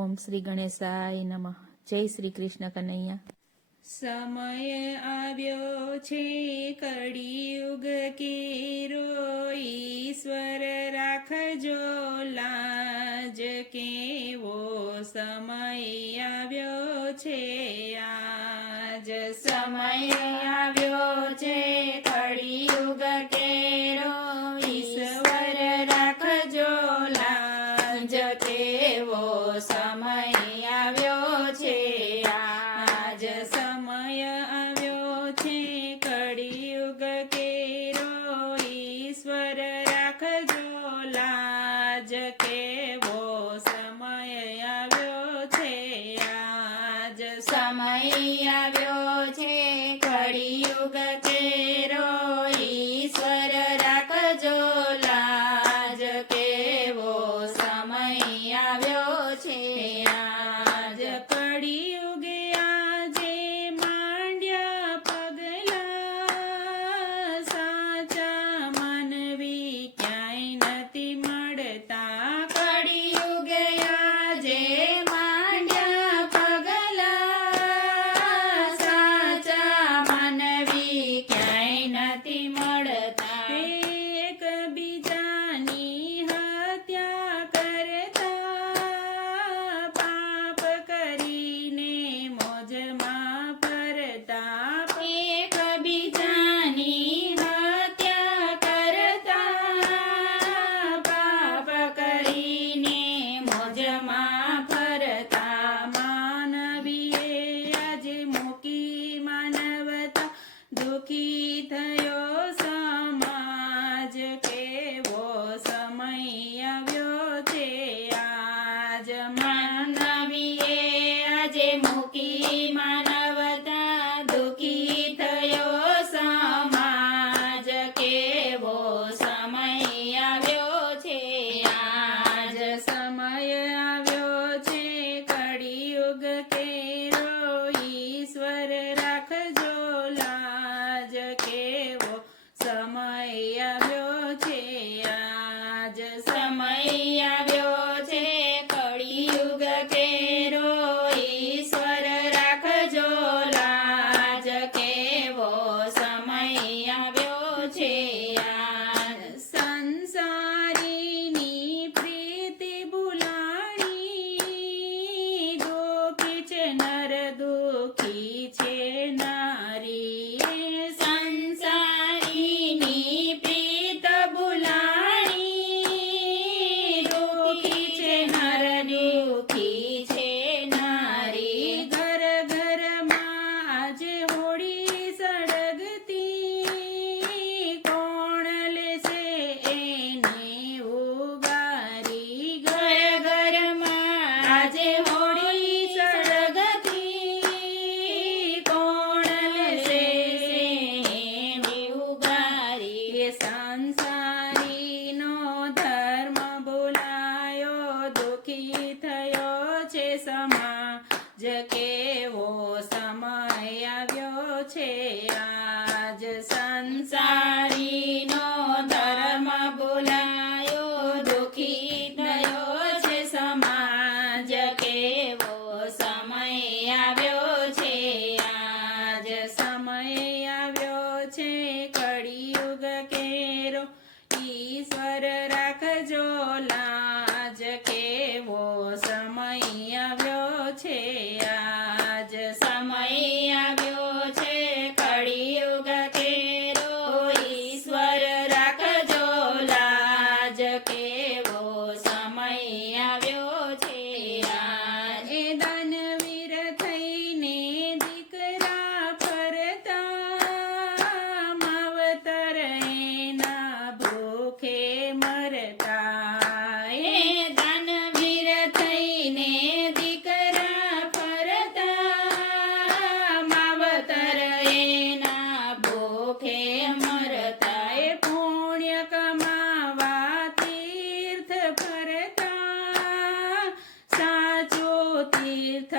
ઓમ શ્રી ગણેશાય નમઃ. જય શ્રી કૃષ્ણ કનૈયા. સમય આવ્યો છે કળિયુગ કેરો, ઈશ્વર રાખજો લાજ, કેવો સમય આવ્યો છે આજ. સમય આવ્યો છે કળિયુગ કેરો, ઈશ્વર રાખજો લાજ, કેવો સમય આવ્યો છે આજ. સમય આવ્યો છે કળિયુગ કેરો, ઈશ્વર રાખજો લાજ, કેવો સમય આવ્યો છે આજ. સમય આવ્યો છે કળિયુગ કેરો, ઈશ્વર રાખજો લાજ, કેવો સમય આવ્યો છે આજ. કળિયુગે આજે માંડ્યા પગલા, સાચા માનવી ક્યાંય નથી મળતા. કળિયુગે આજે માંડ્યા પગલા, સાચા માનવી ક્યાંય નથી મળતા. એકબીજાની હત્યા કરતા, પાપ કરીને મોજમાં ફરતા. એકબીજાની હત્યા કરતા, પાપ કરીને મોજમાં ફરતા. માનવીએ આજે મૂકી માનવતા, દુઃખી થયો સમાજ, કેવો સમય આવ્યો છે આજ. માનવીએ આજે મૂકી માનવતા, દુઃખી થયો સમાજ, કેવો સમય આવ્યો છે આજ. સમય આવ્યો છે કળિયુગ કેરો, ઈશ્વર રાખજો લાજ, કેવો સમય આવ્યો છે આજ. સમય આવ્યો છે કળિયુગ કેરો, ઈશ્વર રાખજો લાજ, કેવો સમય આવ્યો છે આજ. સંસારીની પ્રીતિ ભૂલાણી, દુઃખી છે નર દુઃખી છે નારી. સંસારીની પ્રીત ભૂલાણી, દુઃખી છે નર દુઃખી છે નારી. ઘર ઘરમાં આજે હોળી સળગતી, કોણ લેશે એને ઉગારી. ઘર ઘરમાં આજે હોળી સળગતી, કોણ લેશે એને ઉગારી. સંસારીનો ધર્મ ભૂલાયો, દુઃખી થયો છે સમાજ, કેવો સમય આવ્યો છે આજ. સંસારીનો ધર્મ ભૂલાયો, દુઃખી થયો છે સમાજ, કેવો સમય આવ્યો છે આજ. સમય આવ્યો છે કળિયુગ કેરો, ઈશ્વર રાખજો લાજ, કેવો સમય આવ્યો છે આજ. સમય આવ્યો છે કળિયુગ કેરો, ઈશ્વર રાખજો લાજ, કેવો સમય આવ્યો છે આજ. એ દાનવીર થઈને દીકરા ફરતા, માવતર એના ભૂખે મરતા. એ દાનવીર થઈને દીકરા ફરતા, માવતર એના ભૂખે મરતા. એ પુણ્ય કમાવા તીર્થ ફરતા, સાચો તીર્થ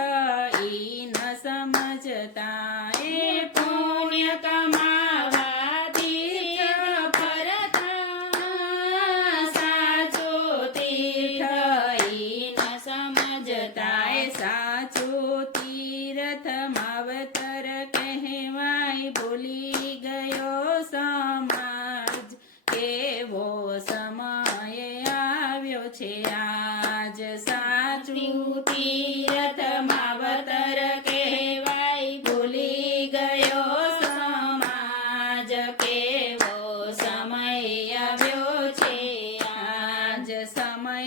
ઈ ન સમજતા. એ પુણ્ય કમાવા તીર્થ ફરતા, સાચો તીર્થ ઈ ન સમજતા. જતાય સાચું તીર્થ માવતર કહેવાય ભૂલી ગયો સમાજ કેવો સમય આવ્યો છે આજ સાચું તીર્થ માવતર કહેવાય ભૂલી ગયો સમાજ કેવો સમય આવ્યો છે આજ સમય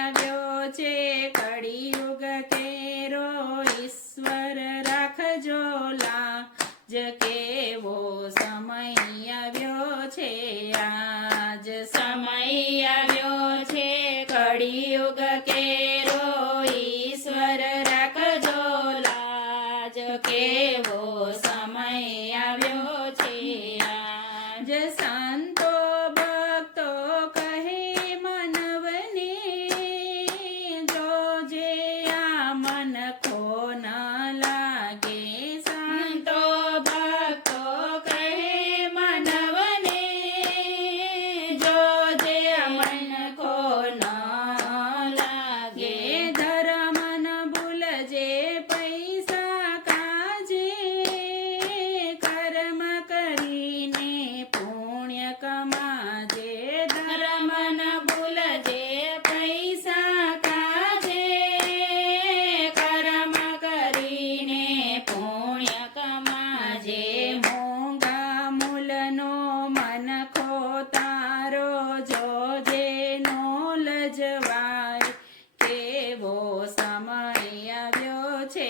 આવ્યો છે કળિયુગ કેરો ઈશ્વર રાખજો લાજ કેવો સમય આવ્યો છે આજ સમય આવ્યો છે કળિયુગ કેરો ઈશ્વર રાખજો લાજ કેવો સમય આવ્યો છે આજ સંતો ભક્તો કહે મનવને જોજે આ મન ખો ન લાગે સંતો ભક્તો કહે મનવને જોજે આ મન ખો ન લાગે ધર્મ ન ભૂલજે પૈસા કાજે કર્મ કરીને પુણ્ય કમાજે ધર્મ ન ભૂલજે પૈસા કાજે કર્મ કરીને પુણ્ય કમાજે મોંઘા મૂલનો મન ખો તારો જોજે નો લજવાય કેવો સમય આવ્યો છે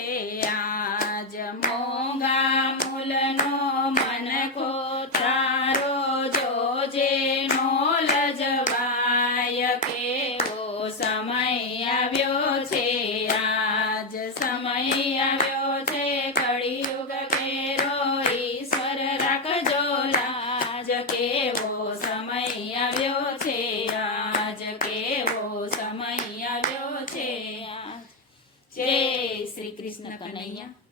આજ મોંઘા મૂલનો મન ખો તારો જોજે નો લજવાય કેવો સમય આવ્યો છે આજ સમય આવ્યો છે કળિયુગ કેરો ઈશ્વર રાખજો લાજ કેવો સમય આવ્યો છે આજ કેવો સમય આવ્યો છે આજ જય શ્રી કૃષ્ણ કનૈયા